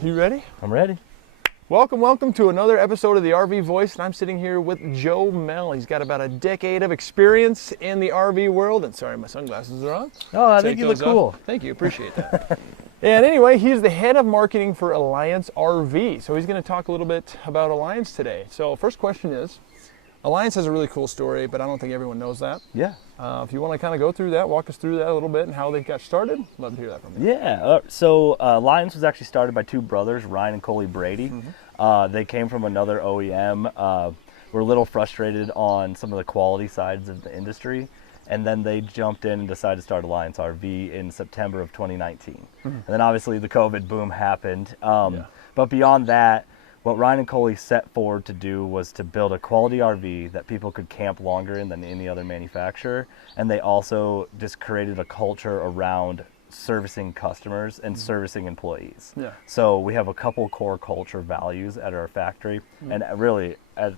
You ready? I'm ready. Welcome to another episode of the RV Voice, and I'm sitting here with Joe Mehl. He's got about a decade of experience in the RV world, and sorry, my sunglasses are on. Oh, I think you look cool. Thank you, appreciate that. And anyway, he's the head of marketing for Alliance RV, so he's going to talk a little bit about Alliance today. So first question is, Alliance has a really cool story, but I don't think everyone knows that. Yeah. If you want to kind of go through that, walk us through that a little bit and how they got started, love to hear that from you. Yeah. So Alliance was actually started by two brothers, Ryan and Coley Brady. They came from another OEM. Were a little frustrated on some of the quality sides of the industry, and then they jumped in and decided to start Alliance RV in September of 2019. And then obviously the COVID boom happened. But beyond that, what Ryan and Coley set forward to do was to build a quality RV that people could camp longer in than any other manufacturer. And they also just created a culture around servicing customers and servicing employees. Yeah. So we have a couple core culture values at our factory, and really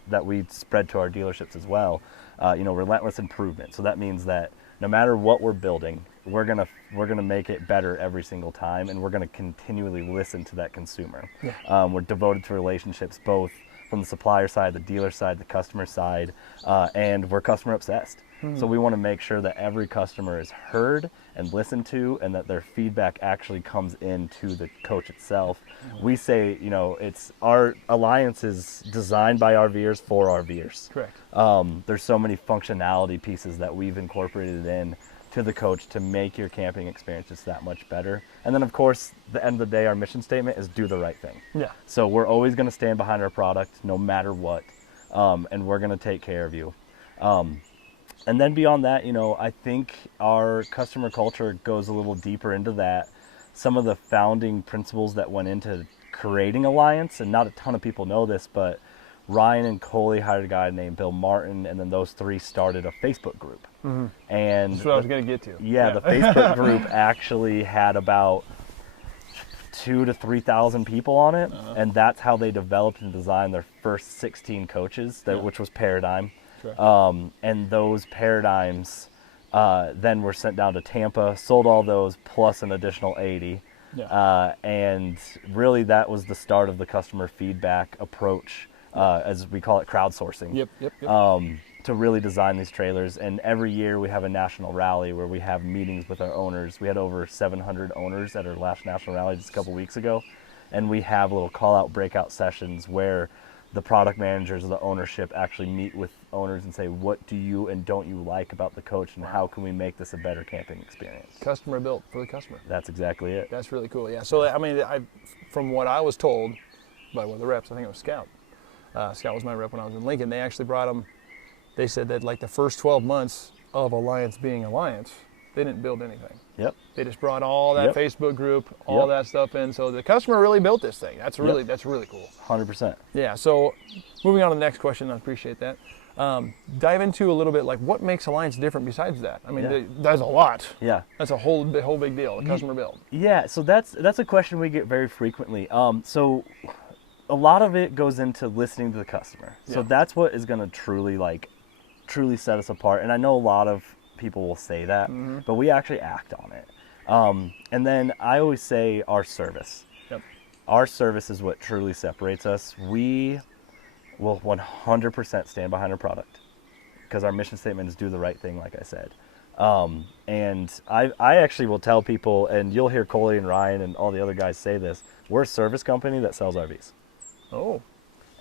that we spread to our dealerships as well. Relentless improvement. So that means that no matter what we're building, we're gonna make it better every single time, and we're gonna continually listen to that consumer. Yeah. We're devoted to relationships, both from the supplier side, the dealer side, the customer side, and we're customer obsessed. So we want to make sure that every customer is heard and listened to, and that their feedback actually comes into the coach itself. We say, it's our Alliance is designed by RVers for RVers. Correct. There's so many functionality pieces that we've incorporated in to the coach to make your camping experience just that much better. And then of course, the end of the day, our mission statement is do the right thing. Yeah. So we're always going to stand behind our product no matter what, and we're going to take care of you. And then beyond that, I think our customer culture goes a little deeper into that. Some of the founding principles that went into creating Alliance, and not a ton of people know this, but Ryan and Coley hired a guy named Bill Martin, and then those three started a Facebook group. And that's what I was going to get to. Yeah, the Facebook group actually had about 2,000 to 3,000 people on it, and that's how they developed and designed their first 16 coaches, which was Paradigm. Sure. And those Paradigms then were sent down to Tampa, sold all those plus an additional 80. Yeah. And really that was the start of the customer feedback approach, as we call it, crowdsourcing. Yep. To really design these trailers. And every year we have a national rally where we have meetings with our owners. We had over 700 owners at our last national rally just a couple weeks ago. And we have little call-out breakout sessions where the product managers of the ownership actually meet with owners and say, what do you and don't you like about the coach, and how can we make this a better camping experience? Customer built for the customer. That's exactly it. That's really cool. Yeah. So from what I was told by one of the reps, I think it was Scout. Scout was my rep when I was in Lincoln. They actually brought him. They said that like the first 12 months of Alliance being Alliance, they didn't build anything. Yep. They just brought all that Facebook group, all that stuff in. So the customer really built this thing. That's really cool. 100%. Yeah. So moving on to the next question, I appreciate that. Dive into a little bit like what makes Alliance different besides that. I mean, there's a lot. Yeah. That's a whole big deal. The customer build. Yeah. So that's a question we get very frequently. So a lot of it goes into listening to the customer. So that's what is going to truly set us apart. And I know a lot of people will say that, but we actually act on it. And then I always say our service. Yep. Our service is what truly separates us. We will 100% stand behind our product because our mission statement is do the right thing, like I said. And I actually will tell people, and you'll hear Coley and Ryan and all the other guys say this, we're a service company that sells RVs. Oh.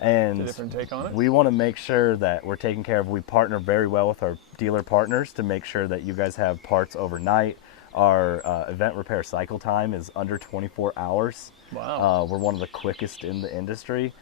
And a different take on it. We want to make sure that we're taking care of, we partner very well with our dealer partners to make sure that you guys have parts overnight. Our event repair cycle time is under 24 hours. Wow. We're one of the quickest in the industry.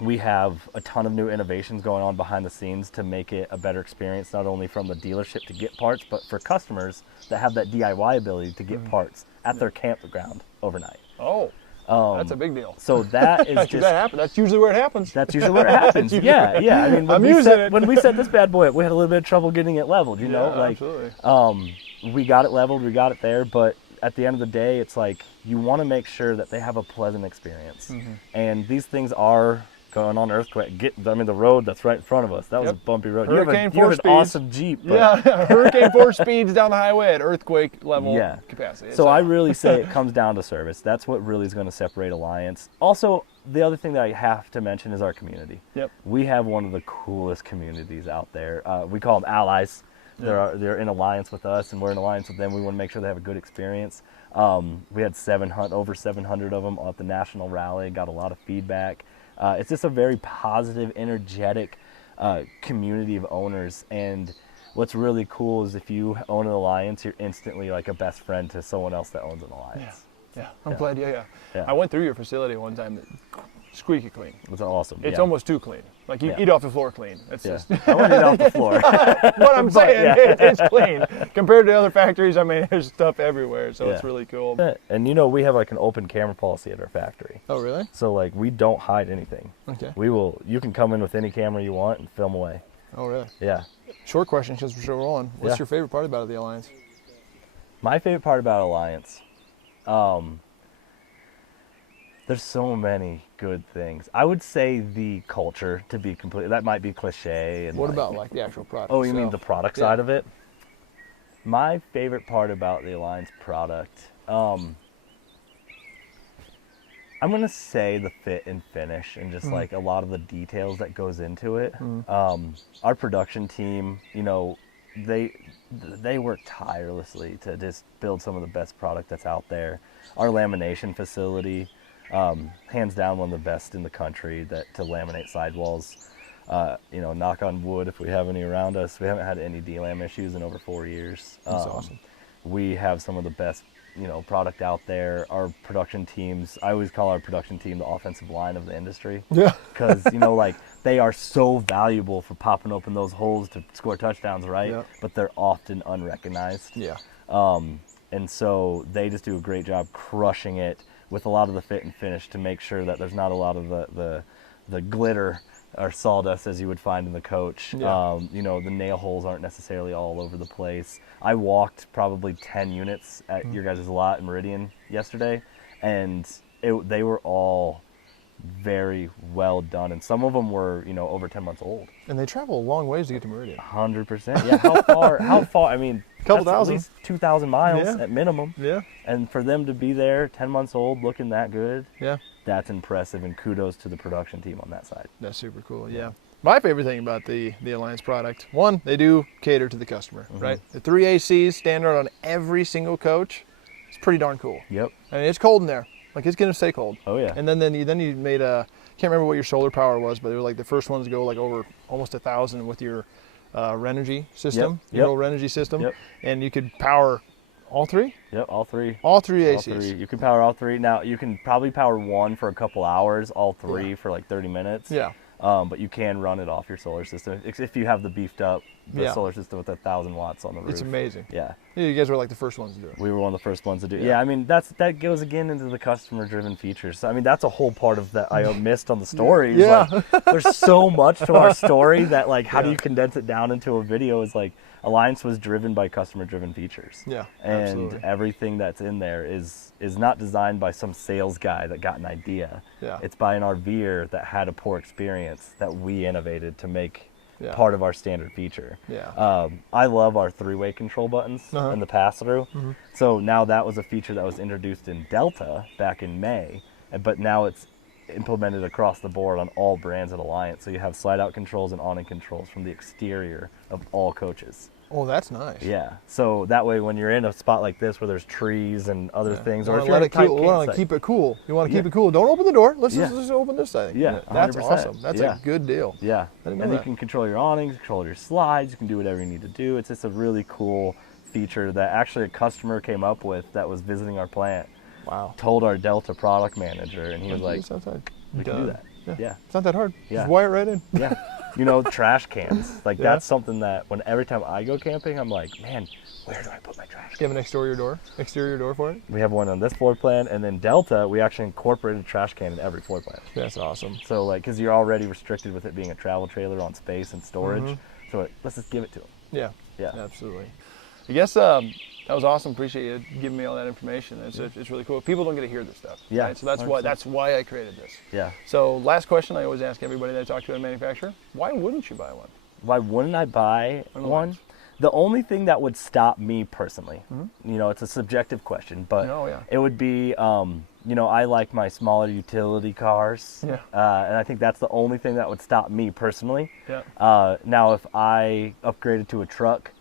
We have a ton of new innovations going on behind the scenes to make it a better experience, not only from the dealership to get parts, but for customers that have that DIY ability to get parts at their campground overnight. Oh. That's a big deal. So that is just... That's usually where it happens. That's usually where it happens. Yeah. I mean, when we set this bad boy up, we had a little bit of trouble getting it leveled, you know? Absolutely. We got it leveled, we got it there, but at the end of the day, it's like you want to make sure that they have a pleasant experience. And these things are going on Earthquake. The road that's right in front of us. That was a bumpy road. Hurricane you have an speeds. awesome Jeep. But Yeah, hurricane force speeds down the highway at earthquake level capacity. So I really say it comes down to service. That's what really is going to separate Alliance. Also, the other thing that I have to mention is our community. Yep. We have one of the coolest communities out there. We call them allies. They're in alliance with us, and we're in alliance with them. We want to make sure they have a good experience. We had over 700 of them at the national rally. Got a lot of feedback. It's just a very positive, energetic community of owners. And what's really cool is if you own an Alliance, you're instantly like a best friend to someone else that owns an Alliance. Yeah, I'm glad. Yeah. I went through your facility one time. Squeaky clean. It's awesome. It's almost too clean. Like you eat off the floor clean. It's just. I want to eat off the floor. What I'm saying, it's clean compared to other factories. I mean, there's stuff everywhere, so it's really cool. And we have like an open camera policy at our factory. Oh, really? So like we don't hide anything. Okay. You can come in with any camera you want and film away. Oh, really? Yeah. Short question, since we're still rolling. What's your favorite part about the Alliance? My favorite part about Alliance, there's so many good things. I would say the culture, to be complete. That might be cliche. And what about like the actual product? Oh, you mean the product side of it? My favorite part about the Alliance product, I'm gonna say the fit and finish, and just like a lot of the details that goes into it. Our production team, they work tirelessly to just build some of the best product that's out there. Our lamination facility. Hands down one of the best in the country to laminate sidewalls. Knock on wood if we have any around us. We haven't had any DLAM issues in over 4 years. That's awesome. We have some of the best, product out there. Our production teams, I always call our production team the offensive line of the industry. Yeah. Because, they are so valuable for popping open those holes to score touchdowns, right? Yeah. But they're often unrecognized. Yeah. And so they just do a great job crushing it with a lot of the fit and finish to make sure that there's not a lot of the glitter or sawdust as you would find in the coach. Yeah. The nail holes aren't necessarily all over the place. I walked probably 10 units at your guys' lot in Meridian yesterday, and they were all very well done, and some of them were over 10 months old. And they travel a long ways to get to Meridian. 100%. Yeah. How far? I mean, couple thousand. At least 2,000 miles at minimum. Yeah. And for them to be there 10 months old looking that good, that's impressive, and kudos to the production team on that side. That's super cool. Yeah. My favorite thing about the Alliance product, one, they do cater to the customer, right? The 3 ACs standard on every single coach. It's pretty darn cool. Yep. I mean, it's cold in there. Like, it's going to stay cold. Oh, yeah. And then you made can't remember what your solar power was, but they were like the first ones to go like over almost 1,000 with your Renogy system, your old Renogy system. Yep. And you could power all three? Yep, all three. All three ACs. All three. You can power all three. Now, you can probably power one for a couple hours, all three for like 30 minutes. Yeah. But you can run it off your solar system if you have the beefed up solar system with 1,000 watts on the roof. It's amazing. Yeah. You guys were like the first ones to do it. We were one of the first ones to do it. Yeah, I mean, that goes again into the customer-driven features. So, I mean, that's a whole part of that I missed on the stories. Yeah. Like, there's so much to our story that, like, how do you condense it down into a video is like, Alliance was driven by customer-driven features. Yeah, and absolutely. Everything that's in there is not designed by some sales guy that got an idea. Yeah. It's by an RVer that had a poor experience that we innovated to make part of our standard feature. Yeah. I love our three-way control buttons and the pass-through. Mm-hmm. So now that was a feature that was introduced in Delta back in May, but now it's implemented across the board on all brands at Alliance. So you have slide-out controls and on-in controls from the exterior of all coaches. Oh, that's nice. Yeah. So that way, when you're in a spot like this where there's trees and other things, or if you you're in a tight want to keep it cool. You want to keep it cool. Don't open the door. Let's just open this thing. Yeah, that's 100%. awesome. That's a good deal. Yeah. And you can control your awnings, control your slides. You can do whatever you need to do. It's just a really cool feature that actually a customer came up with that was visiting our plant. Wow. Told our Delta product manager, and he was like, "We can do that." Yeah. It's not that hard. Yeah. Just wire it right in. Yeah. Trash cans. Like, that's something that every time I go camping, I'm like, man, where do I put my trash can? Do you have an exterior door for it? We have one on this floor plan, and then Delta, we actually incorporated a trash can in every floor plan. That's awesome. So, like, because you're already restricted with it being a travel trailer on space and storage, so let's just give it to them. Yeah. Yeah. Absolutely. I guess That was awesome. Appreciate you giving me all that information. It's really cool. People don't get to hear this stuff. Yeah. Right? So that's why I created this. Yeah. So last question I always ask everybody that I talk to a manufacturer: why wouldn't you buy one? Why wouldn't I buy one? Lines. The only thing that would stop me personally, it's a subjective question, but it would be, I like my smaller utility cars, and I think that's the only thing that would stop me personally. Yeah. Now, if I upgraded to a truck,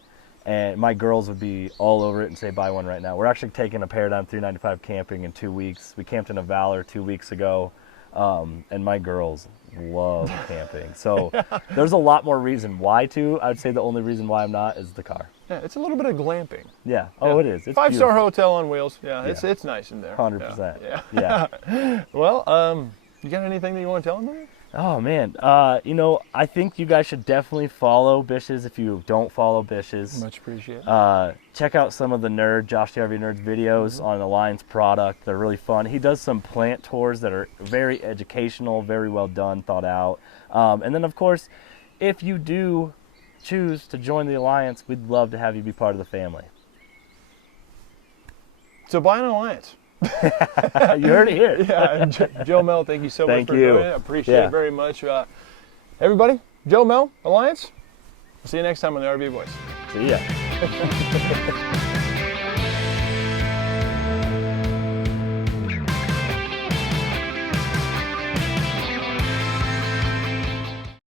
and my girls would be all over it and say, buy one right now. We're actually taking a Paradigm 395 camping in 2 weeks. We camped in a Valor 2 weeks ago, and my girls love camping. So there's a lot more reason why to. I would say the only reason why I'm not is the car. Yeah, it's a little bit of glamping. Yeah. Oh, it is. It's 5-star hotel on wheels. Yeah, it's nice in there. 100%. Yeah. Well, you got anything that you want to tell them? Oh man, I think you guys should definitely follow Bish's if you don't follow Bish's. Much appreciated. Check out some of the Josh Jarvie Nerd's videos on Alliance product. They're really fun. He does some plant tours that are very educational, very well done, thought out. And then of course, if you do choose to join the Alliance, we'd love to have you be part of the family. So buy an Alliance. You heard it here. Yeah, Joe Mehl, thank you so much for doing it. I appreciate it very much. Everybody, Joe Mehl, Alliance. We'll see you next time on the RV Voice. See ya.